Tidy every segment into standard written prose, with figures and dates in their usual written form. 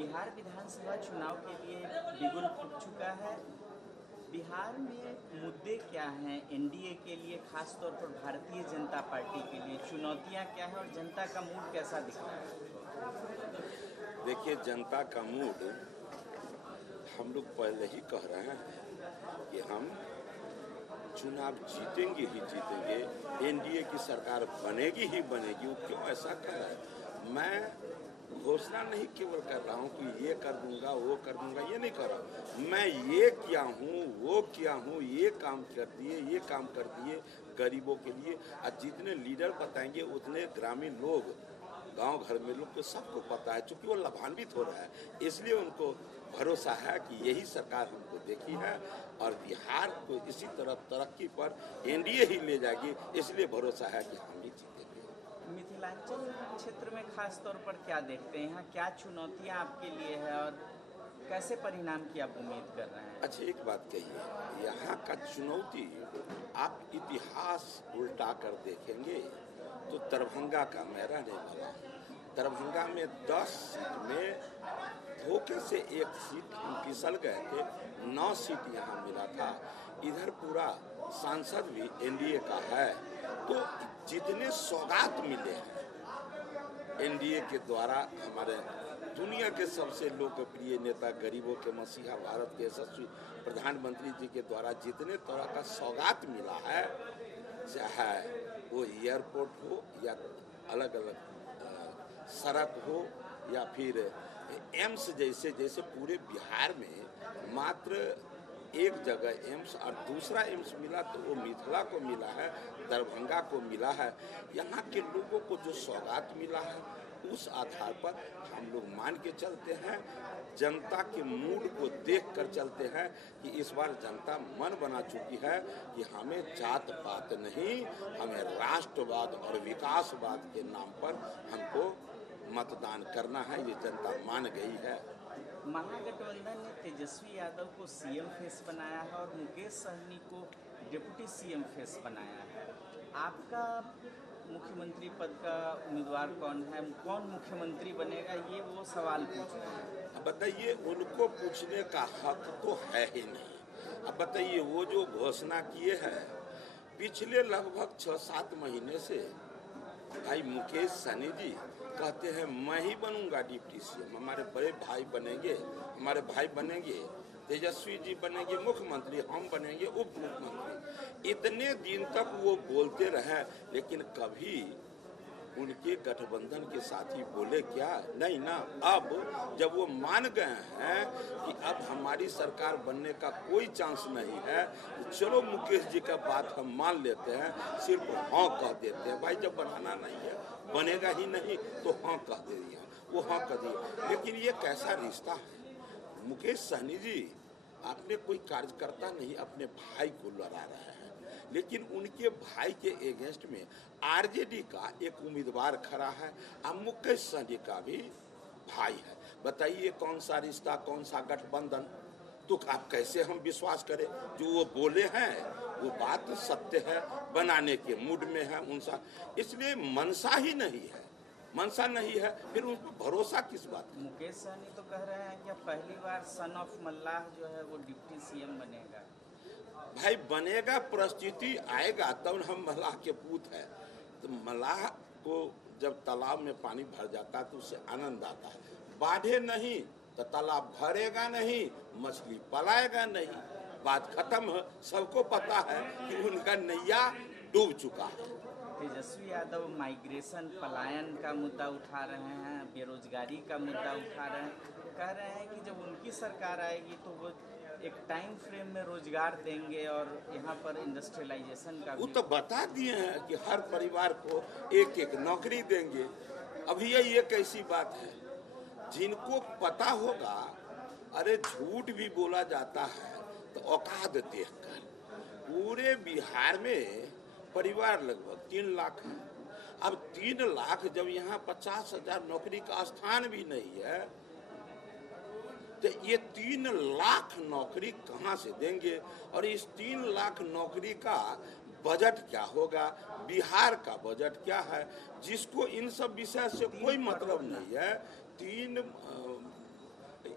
बिहार विधानसभा चुनाव के लिए बिगुल फूट चुका है। बिहार में मुद्दे क्या हैं एनडीए के लिए, खासतौर पर भारतीय जनता पार्टी के लिए चुनौतियां क्या है और जनता का मूड कैसा दिख रहा है? देखिए, जनता का मूड हम लोग पहले ही कह रहे हैं कि हम चुनाव जीतेंगे ही जीतेंगे, एनडीए की सरकार बनेगी ही बनेगी। वो क्यों ऐसा कर रहा है? मैं घोषणा नहीं केवल कर रहा हूँ कि ये कर दूंगा वो कर दूंगा, ये नहीं कर रहा हूँ। मैं ये किया हूँ वो किया हूँ, ये काम कर दिए ये काम कर दिए गरीबों के लिए। और जितने लीडर बताएंगे उतने ग्रामीण लोग, गांव घर में लोग को सबको पता है, क्योंकि वो लाभान्वित हो रहा है। इसलिए उनको भरोसा है कि यही सरकार हमको देखी है और बिहार को इसी तरह तरक्की पर एनडीए ही ले जाएगी। इसलिए भरोसा है कि हम ही जीतेंगे। मिथिलांचल क्षेत्र में खास तौर पर क्या देखते हैं, यहाँ क्या चुनौतियाँ आपके लिए है और कैसे परिणाम की आप उम्मीद कर रहे हैं? अच्छा, एक बात कहिए, यहाँ का चुनौती आप इतिहास उल्टा कर देखेंगे तो दरभंगा का मैं रहने वाला हूँ। दरभंगा में 10 सीट में धोखे से एक सीट हम फिसल गए थे, 9 सीट यहाँ मिला था। इधर पूरा सांसद भी एनडीए का है। तो जितने सौगात मिले हैं एनडीए के द्वारा, हमारे दुनिया के सबसे लोकप्रिय नेता, गरीबों के मसीहा, भारत के यशस्वी प्रधानमंत्री जी के द्वारा जितने तरह का सौगात मिला है, चाहे वो एयरपोर्ट हो या अलग अलग सड़क हो या फिर एम्स जैसे पूरे बिहार में मात्र एक जगह एम्स और दूसरा एम्स मिला तो वो मिथिला को मिला है, दरभंगा को मिला है। यहाँ के लोगों को जो सौगात मिला है उस आधार पर हम लोग मान के चलते हैं, जनता के मूड को देख कर चलते हैं कि इस बार जनता मन बना चुकी है कि हमें जात पात नहीं, हमें राष्ट्रवाद और विकासवाद के नाम पर हमको मतदान करना है। ये जनता मान गई है। महागठबंधन ने तेजस्वी यादव को सीएम फेस बनाया है और मुकेश सहनी को डिप्टी सीएम फेस बनाया है। आपका मुख्यमंत्री पद का उम्मीदवार कौन है, कौन मुख्यमंत्री बनेगा, ये वो सवाल पूछ रहे हैं। अब बताइए, उनको पूछने का हक तो है ही नहीं। अब बताइए, वो जो घोषणा किए हैं पिछले लगभग 6-7 महीने से, भाई मुकेश सहनी जी कहते हैं मैं ही बनूंगा डिप्टी सीएम, हमारे बड़े भाई बनेंगे, हमारे भाई बनेंगे, तेजस्वी जी बनेंगे मुख्यमंत्री, हम बनेंगे उप मुख्यमंत्री। इतने दिन तक वो बोलते रहे, लेकिन कभी उनके गठबंधन के साथी बोले क्या? नहीं ना। अब जब वो मान गए हैं कि अब हमारी सरकार बनने का कोई चांस नहीं है, तो चलो मुकेश जी का बात हम मान लेते हैं, सिर्फ हाँ कह देते हैं। भाई जब बनाना नहीं है, बनेगा ही नहीं, तो हाँ कह दे दिया, वो हाँ कह दिया। लेकिन ये कैसा रिश्ता है? मुकेश सहनी जी अपने कोई कार्यकर्ता नहीं, अपने भाई को लड़ा रहे हैं, लेकिन उनके भाई के एगेंस्ट में आरजेडी का एक उम्मीदवार खड़ा है और मुकेश सहनी का भी भाई है। बताइए कौन सा रिश्ता, कौन सा गठबंधन? तो आप कैसे हम विश्वास करें? जो वो बोले हैं वो बात सत्य है, बनाने के मूड में है उनसा। इसलिए मनसा ही नहीं है, मनसा नहीं है, फिर उन पर भरोसा किस बात का? मुकेश सहनी तो कह रहे हैं कि पहली बार सन ऑफ मल्लाह जो है वो डिप्टी सीएम बनेगा। भाई बनेगा, परिस्थिति आएगा तब हम मल्लाह के पूत है। तो मल्लाह को जब तालाब में पानी भर जाता है तो उससे आनंद आता है। बाढ़े नहीं तो तालाब भरेगा नहीं, मछली पलाएगा नहीं, बात खत्म है। सबको पता है कि उनका नैया डूब चुका है। तेजस्वी यादव माइग्रेशन, पलायन का मुद्दा उठा रहे हैं, बेरोजगारी का मुद्दा उठा रहे हैं, कह रहे हैं कि जब उनकी सरकार आएगी तो वो एक टाइम फ्रेम में रोजगार देंगे और यहाँ पर इंडस्ट्रियलाइजेशन का वो तो बता दिए हैं कि हर परिवार को एक एक नौकरी देंगे। अभी ये एक ऐसी बात है जिनको पता होगा, अरे झूठ भी बोला जाता है तो औकात देखकर। पूरे बिहार में परिवार लगभग 3 लाख है। अब 3 लाख जब यहाँ 50,000 नौकरी का स्थान भी नहीं है, तो ये 3 लाख नौकरी कहाँ से देंगे? और इस 3 लाख नौकरी का बजट क्या होगा, बिहार का बजट क्या है, जिसको इन सब विषय से कोई मतलब नहीं है। 3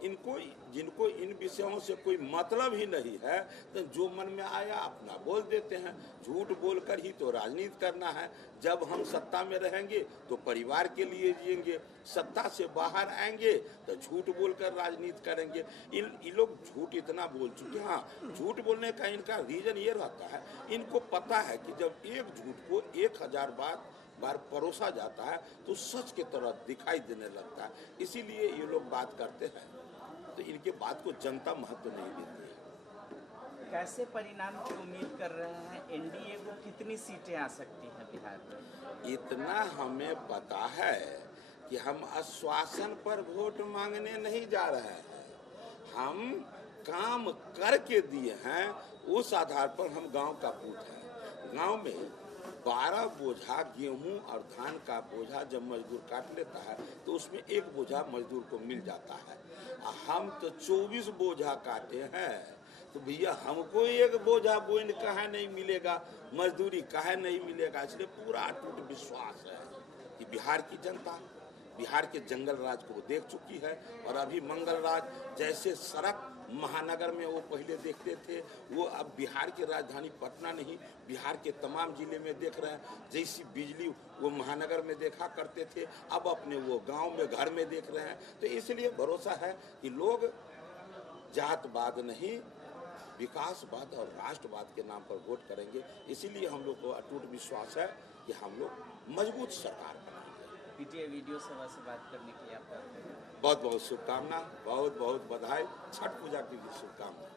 इनको जिनको इन विषयों से कोई मतलब ही नहीं है, तो जो मन में आया अपना बोल देते हैं। झूठ बोलकर ही तो राजनीति करना है। जब हम सत्ता में रहेंगे तो परिवार के लिए जिएंगे, सत्ता से बाहर आएंगे तो झूठ बोलकर राजनीति करेंगे। इन लोग झूठ इतना बोल चुके हैं। हाँ, झूठ बोलने का इनका रीजन ये रहता है, इनको पता है कि जब एक झूठ को 1000 बार परोसा जाता है तो सच की तरह दिखाई देने लगता है। इसीलिए ये लोग बात करते हैं, तो इनके बात को जनता महत्व नहीं देती है। कैसे परिणाम की उम्मीद कर रहे हैं? एनडीए को कितनी सीटें आ सकती हैं बिहार में? इतना हमें पता है कि हम आश्वासन पर वोट मांगने नहीं जा रहे हैं, हम काम करके दिए हैं, उस आधार पर हम गांव का पूत हैं। गांव में 12 बोझा गेहूं और धान का बोझा जब मजदूर काट लेता है तो उसमें एक बोझा मजदूर को मिल जाता है। हम तो 24 बोझा काटे हैं, तो भैया हमको एक बोझा बोइन कहाँ नहीं मिलेगा, मजदूरी कहाँ नहीं मिलेगा। इसलिए पूरा अटूट विश्वास है कि बिहार की जनता बिहार के जंगल राज को देख चुकी है, और अभी मंगल राज जैसे सड़क महानगर में वो पहले देखते थे, वो अब बिहार की राजधानी पटना नहीं, बिहार के तमाम जिले में देख रहे हैं। जैसी बिजली वो महानगर में देखा करते थे, अब अपने वो गांव में घर में देख रहे हैं। तो इसलिए भरोसा है कि लोग जातवाद नहीं, विकासवाद और राष्ट्रवाद के नाम पर वोट करेंगे। इसीलिए हम लोग को अटूट विश्वास है कि हम लोग मजबूत सरकार बनाएंगे। पीटीआई वीडियो सभा से बात करने के लिए आपका बहुत बहुत शुभकामना, बहुत बहुत बधाई, छठ पूजा की भी शुभकामना।